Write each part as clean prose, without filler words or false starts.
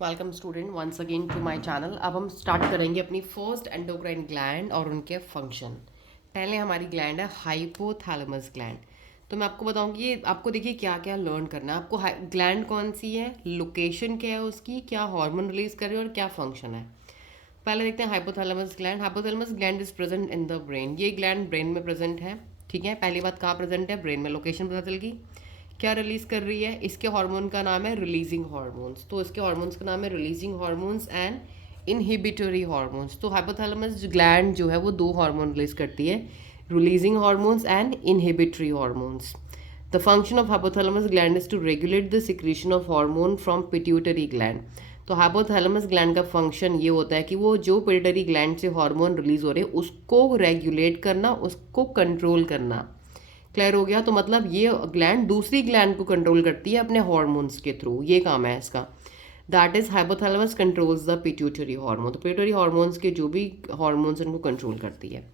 Welcome student once again to my channel. अब हम start करेंगे अपनी फर्स्ट एंडोक्राइन ग्लैंड और उनके फंक्शन। पहले हमारी ग्लैंड है हाइपोथैलेमस ग्लैंड। तो मैं आपको बताऊंगी ये आपको देखिए क्या क्या लर्न करना है आपको। ग्लैंड कौन सी है, लोकेशन क्या है उसकी, क्या हार्मोन रिलीज कर रही है और क्या फंक्शन है। पहले देखते हैं hypothalamus gland. Hypothalamus gland is present in the brain. ये ग्लैंड ब्रेन में प्रेजेंट है। ठीक है, पहली बात कहाँ प्रेजेंट है, ब्रेन में। लोकेशन पता चल गई। क्या रिलीज कर रही है, इसके हार्मोन का नाम है रिलीजिंग हार्मोन्स। तो इसके हार्मोन्स का नाम है releasing hormones and inhibitory hormones. तो हाइपोथैलेमस ग्लैंड जो है वो दो हार्मोन रिलीज करती है, releasing hormones and inhibitory hormones. The function of hypothalamus gland is to regulate the secretion of hormone from pituitary gland. तो हाइपोथैलेमस ग्लैंड का function ये होता है कि वो जो पिट्यूटरी ग्लैंड से हार्मोन रिलीज हो रहे हैं उसको रेगुलेट करना, उसको कंट्रोल करना। क्लियर हो गया। तो मतलब ये ग्लैंड दूसरी ग्लैंड को कंट्रोल करती है अपने हार्मोन्स के थ्रू, ये काम है इसका। That is hypothalamus controls the pituitary hormone. तो पिट्यूटरी हार्मोन्स के जो भी हार्मोन्स उनको कंट्रोल करती है।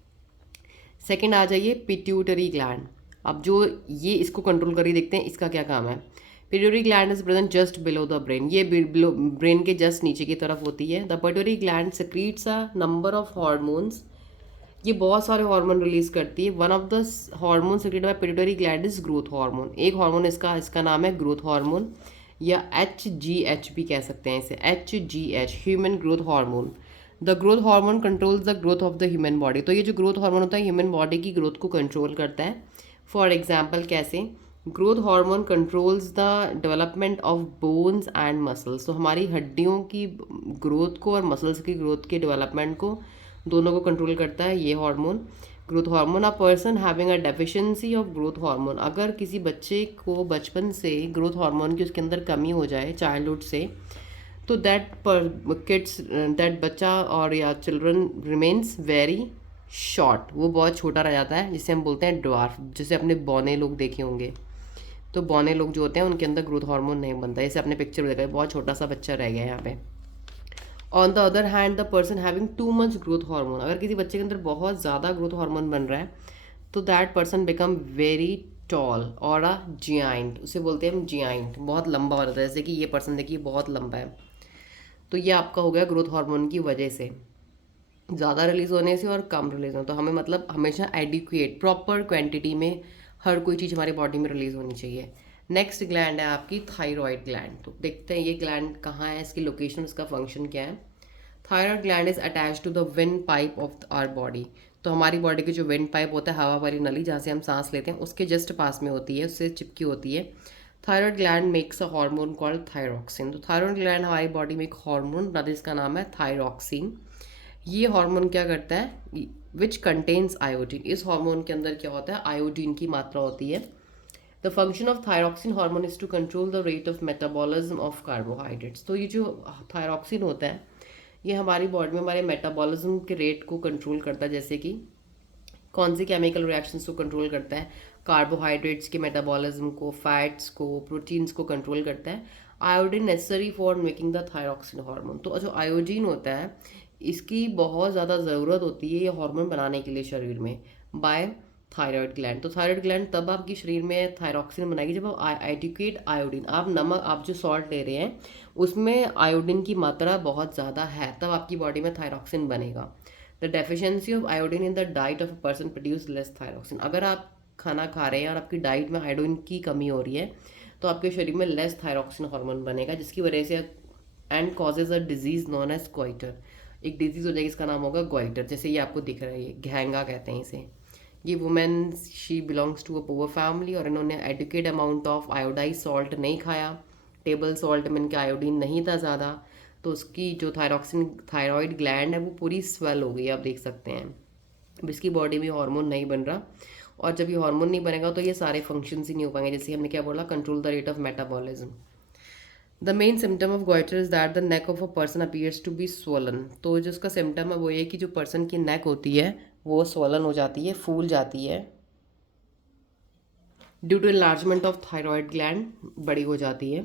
सेकंड आ जाइए पिट्यूटरी ग्लैंड। अब जो ये इसको कंट्रोल करी, देखते हैं इसका क्या काम है। Pituitary gland is present just below the brain. ये बिलो ब्रेन के जस्ट नीचे की तरफ होती है। The pituitary gland secretes a number of hormones. ये बहुत सारे हार्मोन रिलीज करती है। One of the hormone secreted by pituitary gland is growth hormone. एक हार्मोन इसका इसका नाम है ग्रोथ हार्मोन, या HGH भी कह सकते हैं इसे, HGH human growth hormone. The growth hormone controls the growth of the human body. तो ये जो ग्रोथ हार्मोन होता है ह्यूमन बॉडी की ग्रोथ को कंट्रोल करता है। फॉर एग्जाम्पल कैसे, growth hormone controls the development of bones and muscles. तो हमारी हड्डियों की ग्रोथ को और मसल्स की ग्रोथ के डेवलपमेंट को दोनों को कंट्रोल करता है ये hormone, growth hormone. A person having a deficiency of growth hormone. अगर किसी बच्चे को बचपन से ग्रोथ हार्मोन की उसके अंदर कमी हो जाए चाइल्डहुड से, तो दैट किड्स दैट बच्चा और या चिल्ड्रन रिमेन्स वेरी शॉर्ट। वो बहुत छोटा रह जाता है, जिसे हम बोलते हैं ड्वार्फ। जैसे अपने बौने लोग देखे होंगे, तो बौने लोग जो होते हैं उनके अंदर ग्रोथ हार्मोन नहीं बनता। जैसे अपने पिक्चर में देखा है, बहुत छोटा सा बच्चा रह गया यहाँ पे। On the other hand the person having too much growth hormone. अगर किसी बच्चे के अंदर बहुत ज़्यादा ग्रोथ हार्मोन बन रहा है तो that person become very tall और अ जियाइंट। उसे बोलते हैं हम जियाइंट, बहुत लंबा हो जाता है। जैसे कि ये पर्सन देखिए बहुत लंबा है, तो ये आपका हो गया ग्रोथ हार्मोन की वजह से, ज़्यादा रिलीज होने से और कम रिलीज होने। तो हमें मतलब हमेशा एडिक्वेट प्रॉपर क्वांटिटी में हर कोई चीज़ हमारी बॉडी में रिलीज होनी चाहिए। नेक्स्ट ग्लैंड है आपकी थायराइड ग्लैंड। तो देखते हैं ये ग्लैंड कहाँ है, इसकी लोकेशन, इसका फंक्शन क्या है। Thyroid gland is attach to the wind pipe of our body. तो हमारी बॉडी की जो विंड पाइप होता है, हवा वाली नली जहाँ से हम सांस लेते हैं, उसके जस्ट पास में होती है, उससे चिपकी होती है। Thyroid gland makes a hormone called thyroxine. तो थायराइड ग्लैंड हमारी बॉडी में एक हार्मोन बनाती है, इसका नाम है थायरॉक्सिन। ये हार्मोन क्या करता है, विच कंटेन्स आयोडीन। इस हार्मोन के अंदर क्या होता है, आयोडीन की मात्रा होती है। The function of thyroxine hormone is to control the rate of metabolism of carbohydrates. तो ये जो थायरॉक्सिन होता है ये हमारी बॉडी में हमारे मेटाबॉलिज्म के रेट को कंट्रोल करता है। जैसे कि कौन सी केमिकल रिएक्शंस को कंट्रोल करता है, कार्बोहाइड्रेट्स के मेटाबॉलिज्म को, फैट्स को, प्रोटीन्स को कंट्रोल करता है। Iodine necessary for making the thyroxine hormone. तो जो आयोडीन होता है इसकी बहुत ज़्यादा ज़रूरत होती है ये हार्मोन बनाने के लिए शरीर में, बाय थायराइड ग्लैंड। तो थायराइड ग्लैंड तब आपकी शरीर में थायरॉक्सिन बनाएगी जब आप एडिक्वेट आयोडीन, आप नमक, आप जो सॉल्ट ले रहे हैं उसमें आयोडीन की मात्रा बहुत ज़्यादा है, तब आपकी बॉडी में थायरॉक्सिन बनेगा। The deficiency of iodine in the diet of a person produce less thyroxine. अगर आप खाना खा रहे हैं और आपकी डाइट में आयोडीन की कमी हो रही है तो आपके शरीर में लेस थायरॉक्सिन हार्मोन बनेगा, जिसकी वजह से and causes a disease known as goitre. एक डिजीज हो जाएगी, इसका नाम होगा ग्वाइटर। जैसे ये आपको दिख रहा है, ये घेंगा कहते हैं इसे। ये women, she belongs to a poor family और इन्होंने adequate amount of iodise salt नहीं खाया, टेबल सॉल्ट में इनके आयोडीन नहीं था ज़्यादा, तो उसकी जो थायरॉक्सिन थायराइड ग्लैंड है वो पूरी स्वेल हो गई, आप देख सकते हैं। अब इसकी बॉडी में हार्मोन नहीं बन रहा, और जब ये हार्मोन नहीं बनेगा तो ये सारे फंक्शंस ही नहीं हो पाएंगे। जैसे हमने क्या बोला, control the rate of metabolism. The main symptom of goitre is that the neck of a person appears to be swollen. तो जो उसका सिम्टम है वो ये कि जो पर्सन की नेक होती है वो स्वोलन हो जाती है, फूल जाती है, due to enlargement of thyroid gland, बड़ी हो जाती है।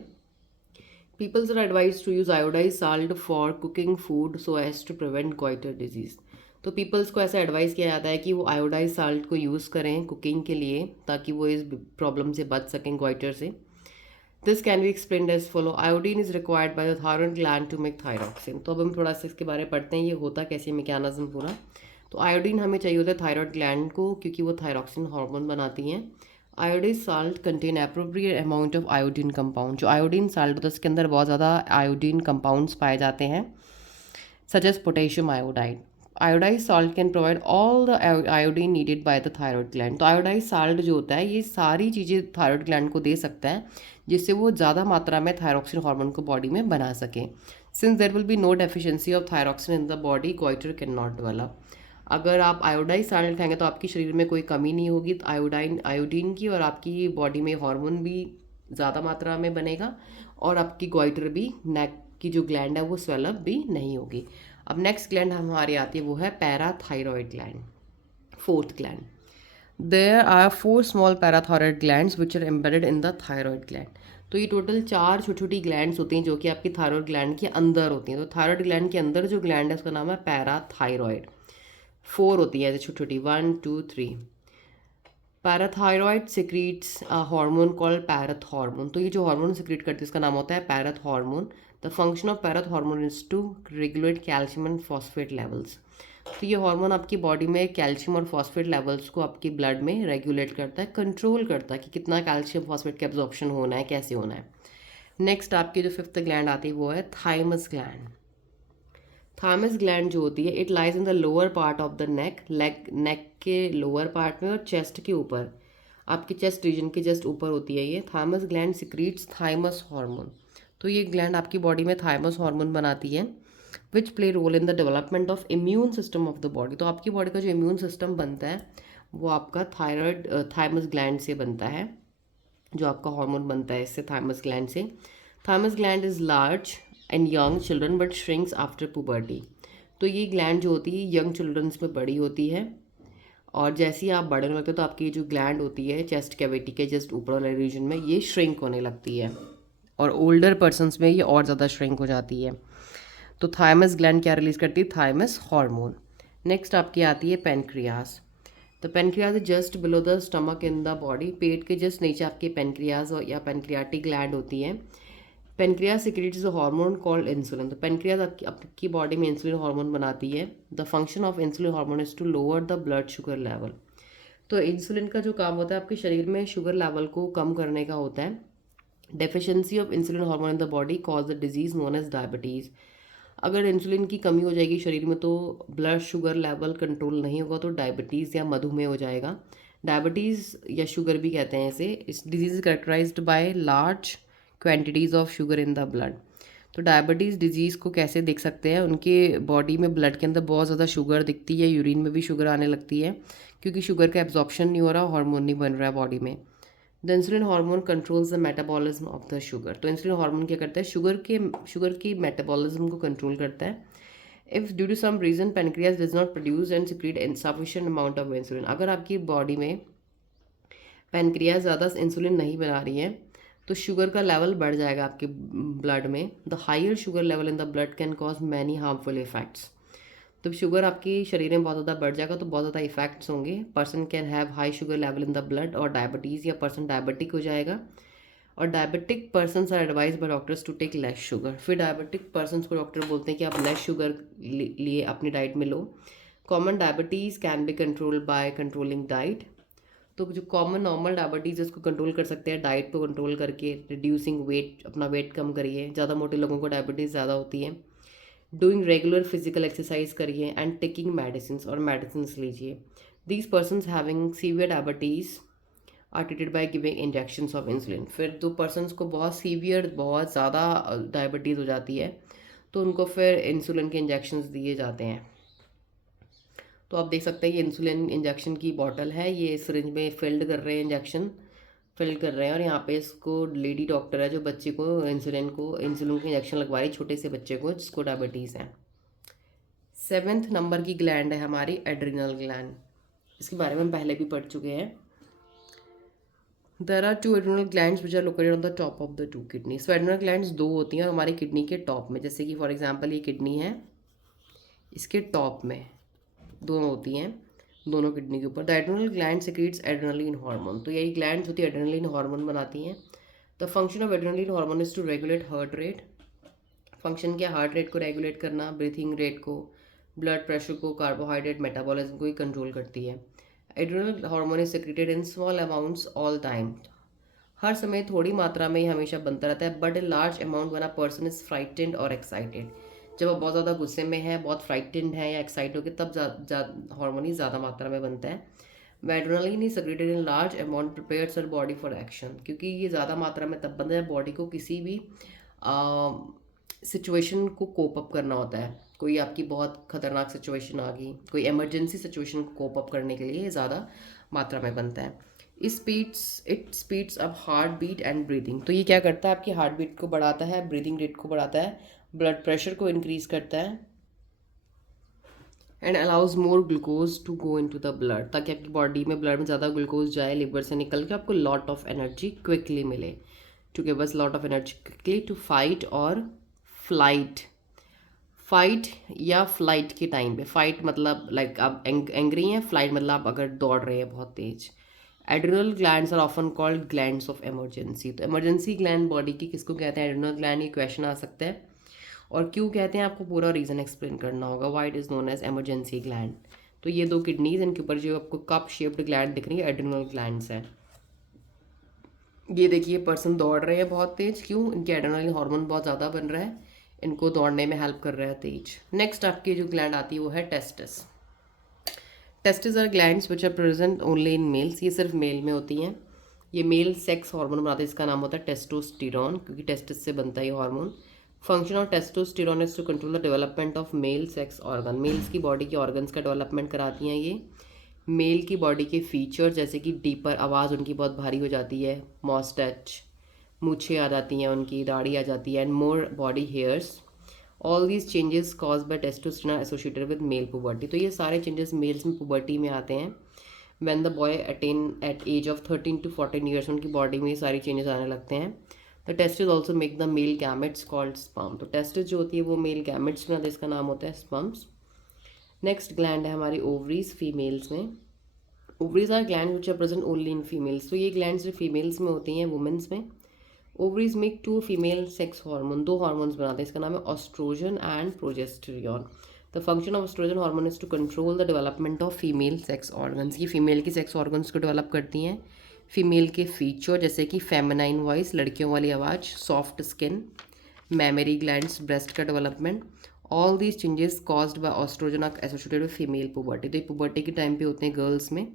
Peoples are advise to use iodise salt for cooking food so as to prevent goitre disease. तो पीपल्स को ऐसा एडवाइस किया जाता है कि वो आयोडाइज साल्ट को यूज़ करें कुकिंग के लिए, ताकि वो इस प्रॉब्लम से बच सकें, गोइटर से। This can be explained as follow. Iodine is required by the thyroid gland to make thyroxine. तो अब हम थोड़ा सा इसके बारे में पढ़ते हैं, ये होता कैसे, मैकेनिज्म पूरा। तो आयोडीन हमें चाहिए होता है थायरॉइड ग्लैंड को, क्योंकि वो थायरॉक्सिन हार्मोन बनाती हैं। Iodine salt contain appropriate amount of iodine compound. जो आयोडीन साल्ट होता है उसके अंदर बहुत ज़्यादा आयोडीन कंपाउंड्स पाए जाते हैं, such as potassium iodide. Iodized salt can provide all the iodine needed by the thyroid gland. तो iodized salt जो होता है ये सारी चीज़ें थायराइड ग्लैंड को दे सकता है, जिससे वो ज़्यादा मात्रा में थायरॉक्सिन हार्मोन को बॉडी में बना सके। Since there will be no deficiency of thyroxine in the body, goitre can not develop. अगर आप आयोडाइज साल्ट खाएंगे तो आपके शरीर में कोई कमी नहीं होगी आयोडीन की, और आपकी बॉडी में हार्मोन भी ज़्यादा मात्रा में बनेगा, और आपकी गोइटर भी, नेक की जो ग्लैंड है वो स्वेलअप भी नहीं होगी। अब नेक्स्ट ग्लैंड हमारी आती है वो है parathyroid gland, fourth gland. There are 4 small parathyroid glands which are embedded in the thyroid gland. तो ये टोटल 4 छोटी छोटी ग्लैंड्स होती हैं जो कि आपकी थायरॉइड ग्लैंड के अंदर होती हैं। तो थायरॉइड ग्लैंड के अंदर जो ग्लैंड है उसका नाम है पैराथायरॉइड। 4 होती है छोटी छोटी, 1 2 3। Parathyroid secretes hormone called parathormone. तो ये जो हार्मोन सिक्रीट करती है उसका नाम होता है parathormone. The function of parathormone is to regulate calcium and phosphate levels. तो ये हार्मोन आपकी बॉडी में कैल्शियम और फॉस्फेट लेवल्स को आपकी ब्लड में रेगुलेट करता है, कंट्रोल करता है कि कितना कैल्शियम फॉस्फेट का एब्जॉर्प्शन होना है, कैसे होना है। नेक्स्ट आपकी जो फिफ्थ ग्लैंड आती है वो है थाइमस ग्लैंड। थाइमस ग्लैंड जो होती है it lies in the lower part of the neck के लोअर पार्ट में और चेस्ट के ऊपर, आपके चेस्ट रीजन के जस्ट ऊपर होती है ये। Thymus gland secretes thymus hormone. तो ये ग्लैंड आपकी बॉडी में थाइमस हार्मोन बनाती है, which play role in the development of immune system of the body. तो आपकी बॉडी का जो इम्यून सिस्टम बनता है वो आपका थाइमस ग्लैंड से बनता है, जो आपका हार्मोन बनता है इससे, थाइमस ग्लैंड से। Thymus gland is large and young children but shrinks after puberty. तो ये ग्लैंड जो होती है यंग चिल्ड्रंस में बड़ी होती है, और जैसे ही आप बढ़ने लगते हो तो आपकी जो ग्लैंड होती है चेस्ट कैविटी के जस्ट ऊपर वाले रीजन में ये श्रिंक होने लगती है, और ओल्डर पर्सनस में ये और ज़्यादा श्रिंक हो जाती है। तो थाइमस ग्लैंड क्या रिलीज करती है? Thymus hormone. नेक्स्ट आपकी आती है पेनक्रियाज। तो pancreas is just below the stomach in the body. पेट के जस्ट नीचे आपकी पेनक्रियाज या पेनक्रियाटिक ग्लैंड होती है। Pancreas secretes a hormone called insulin. तो पेनक्रियाज आपकी बॉडी में इंसुलिन हार्मोन बनाती है। The function of insulin hormone is to lower the blood sugar level. तो इंसुलिन का जो काम होता है आपके शरीर में शुगर लेवल को कम करने का होता है। Deficiency of insulin hormone in the body cause the disease known as diabetes. अगर इंसुलिन की कमी हो जाएगी शरीर में तो ब्लड शुगर लेवल कंट्रोल नहीं होगा, तो डायबिटीज़ या मधुमेह हो जाएगा। डायबिटीज़ या शुगर भी कहते हैं इसे। इस disease is characterised by large quantities of sugar in the blood. तो डायबिटीज़ डिजीज़ को कैसे देख सकते हैं? उनके बॉडी में ब्लड के अंदर बहुत ज़्यादा शुगर दिखती है, यूरिन में भी शुगर आने लगती है, क्योंकि शुगर का एब्जॉर्प्शन नहीं हो रहा, हार्मोन नहीं बन रहा है बॉडी में। The insulin hormone controls the metabolism of the sugar. तो इंसुलिन हार्मोन क्या करता है? शुगर की मेटाबॉलिज्म को कंट्रोल करता है। If due to some reason pancreas does not produce and secrete insufficient amount of insulin. अगर आपकी बॉडी में पेनक्रियाज ज़्यादा इंसुलिन नहीं बना रही है तो शुगर का लेवल बढ़ जाएगा आपके ब्लड में। The higher sugar level in the blood can cause many harmful effects. तो शुगर आपकी शरीर में बहुत ज़्यादा बढ़ जाएगा तो बहुत ज़्यादा इफेक्ट्स होंगे। Person can have high sugar level in the blood और डायबिटीज़, या पर्सन डायबिटिक हो जाएगा। और diabetic person are advise by doctors to take less sugar. फिर डायबिटिक पर्सन को डॉक्टर बोलते हैं कि आप लेस शुगर लिए अपनी डाइट में लो। Common diabetes can be control by controlling diet. तो जो कॉमन नॉर्मल डायबिटीज़ है उसको कंट्रोल कर सकते हैं डाइट को कंट्रोल करके। रिड्यूसिंग वेट, अपना वेट कम करिए। ज़्यादा मोटे लोगों को डायबिटीज़ ज़्यादा होती है। डूइंग रेगुलर फिजिकल एक्सरसाइज करिए एंड टेकिंग मेडिसिन, और मेडिसिन लीजिए। These persons having severe diabetes are treated by giving injections of insulin. फिर जो पर्सनस को बहुत सीवियर, बहुत ज़्यादा डायबिटीज़ हो जाती है तो उनको फिर इंसुलिन के इंजेक्शंस दिए जाते हैं। तो आप देख सकते हैं ये इंसुलिन इंजेक्शन की बॉटल है, ये सिरिंज में फिल्ड कर रहे हैं, इंजेक्शन फिल कर रहे हैं। और यहाँ पे इसको लेडी डॉक्टर है जो बच्चे को इंसुलिन के इंजेक्शन लगवा रही है, छोटे से बच्चे को जिसको डायबिटीज़ है। 7th नंबर की ग्लैंड है हमारी एड्रिनल ग्लैंड। इसके बारे में हम पहले भी पढ़ चुके हैं। There are 2 adrenal glands which are located on the top of the 2 kidney. So adrenal glands 2 होती हैं और हमारी किडनी के टॉप में, जैसे कि फॉर एग्जांपल ये किडनी है, इसके टॉप में दोनों होती हैं, दोनों किडनी के ऊपर। The adrenal gland secretes adrenaline hormone. तो यही ग्लैंड्स होती है एड्रेनलिन हार्मोन बनाती हैं। The function of adrenaline hormone is to regulate heart rate. Function क्या, हार्ट रेट को रेगुलेट करना, ब्रीथिंग रेट को, ब्लड प्रेशर को, कार्बोहाइड्रेट मेटाबॉलिज्म को ही कंट्रोल करती है। Adrenal hormone is secreted in small amounts all time. हर समय थोड़ी मात्रा में ही हमेशा बनता रहता है, but in large amount when a person is frightened और एक्साइटेड। जब आप बहुत ज़्यादा गुस्से में है, बहुत फ्राइटेंड है या एक्साइट हो गए, तब हार्मोन ही ज़्यादा मात्रा में बनता है। Adrenaline is secreted in large amount prepares our body for action, क्योंकि ये ज़्यादा मात्रा में तब बनता है बॉडी को किसी भी सिचुएशन को कोप अप करना होता है। कोई आपकी बहुत खतरनाक सिचुएशन आ गई, कोई इमरजेंसी सिचुएशन को कोप अप करने के लिए ज़्यादा मात्रा में बनता है। It speeds up heart beat and breathing. तो ये क्या करता है, आपकी हार्ट बीट को बढ़ाता है, ब्रीदिंग रेट को बढ़ाता है, ब्लड प्रेशर को इंक्रीज करता है, and allows more glucose to go into the blood, ताकि आपकी बॉडी में ब्लड में ज़्यादा ग्लूकोज जाए लिवर से निकल के आपको लॉट ऑफ एनर्जी क्विकली मिले, to give us lot of energy quickly to fight और फ्लाइट। फाइट या फ्लाइट के टाइम पे, फाइट मतलब लाइक आप एंग्री हैं, फ्लाइट मतलब आप अगर दौड़ रहे हैं बहुत तेज। Adrenal glands are often called glands of emergency. तो इमरजेंसी ग्लैंड बॉडी की किसको कहते हैं, एड्रिनल ग्लैंड। ये क्वेश्चन आ सकता है, और क्यों कहते हैं आपको पूरा रीज़न एक्सप्लेन करना होगा, why it is known as emergency gland. तो ये दो किडनीज, इनके ऊपर जो आपको कप शेप्ड ग्लैंड दिख रही है, एड्रिनल ग्लैंड्स हैं। ये देखिए पर्सन दौड़ रहे हैं बहुत तेज, क्यों, इनके एड्रेनलिन हार्मोन बहुत ज़्यादा बन रहा है, इनको दौड़ने में हेल्प कर रहा है तेज। नेक्स्ट आपकी जो ग्लैंड आती है वो है testis. Testis are glands which are present only in males. ये सिर्फ मेल में होती हैं। ये मेल सेक्स हार्मोन बनाते हैं, इसका नाम होता है टेस्टोस्टेरॉन, क्योंकि टेस्टिस से बनता है ये hormone. Function of testosterone is to control the development of male sex organ. Males की बॉडी के ऑर्गन्स का डेवलपमेंट कराती हैं ये। मेल की बॉडी के फीचर जैसे कि डीपर, आवाज़ उनकी बहुत भारी हो जाती है, मॉस्टैच, मूछें आ जाती हैं उनकी, दाढ़ी आ जाती है, and more body hairs. All these changes cause by testosterone associated with male puberty. तो ये सारे चेंजेस मेल्स में पुबर्टी में आते हैं। When the boy attain at age of 13 to 14 years, उनकी बॉडी में ये सारी चेंजेस आने लगते हैं। The testis also make the male gametes called sperm. तो टेस्टिस जो होती है वो मेल गैमेट्स में आते हैं, इसका नाम होता है स्पर्म्स। नेक्स्ट ग्लैंड है हमारी ओवरीज, फीमेल्स में। Ovaries are gland which are present only in females. तो ये ग्लैंड सिर्फ फीमेल्स में होती हैं, वुमेन्स में। Ovaries make two female sex hormone, दो हार्मोन्स बनाते हैं, इसका नाम है oestrogen and progesterone. The function of oestrogen hormone is to control the development of female sex organs. ये फीमेल की सेक्स ऑर्गन्स को डेवलप करती हैं। फीमेल के फीचर जैसे कि फेमिनाइन वॉइस, लड़कियों वाली आवाज़, soft skin, mammary glands, breast का development. All these changes caused by oestrogen are associated with female puberty. तो ये पुबर्टी के टाइम पे होते हैं गर्ल्स में,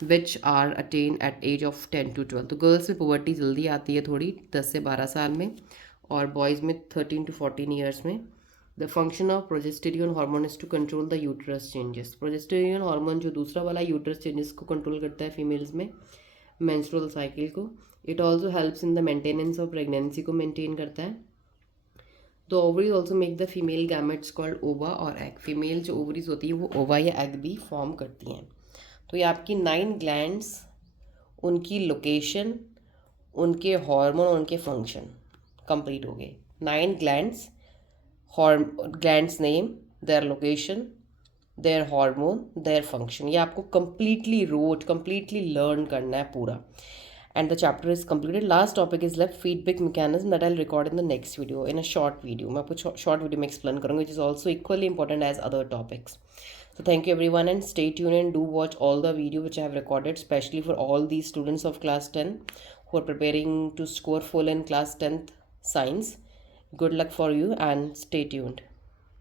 which are attain at age of 10 to 12। तो गर्ल्स में पुबर्टी जल्दी आती है थोड़ी, 10 से 12 साल में, और बॉयज़ में 13 to 14 ईयर्स में। The function of progesterone hormone is to control the uterus changes. Progesterone hormone जो दूसरा वाला यूट्रस चेंजेस को कंट्रोल करता है फीमेल्स में, मेंस्ट्रुअल साइकिल को। It also helps in the maintenance of pregnancy को मेंटेन करता है। The ovaries also make the female gametes called ओवा और एग। फीमेल जो ओवरीज होती है वो ओवा या एग भी फॉर्म करती हैं। तो ये आपकी 9 ग्लैंड्स, उनकी लोकेशन, उनके हार्मोन, उनके फंक्शन कंप्लीट हो गए। 9 glands, glands name, their location, their hormone, their function. ये आपको कंप्लीटली लर्न करना है पूरा। And the chapter is completed. Last topic is left, feedback mechanism, that I'll record in the next video, in a short video. मैं आपको short video में explain करूँगा, which is also equally important as other topics. So thank you everyone, and stay tuned and do watch all the video which I have recorded, especially for all these students of class 10 who are preparing to score full in class 10th science. Good luck for you and stay tuned.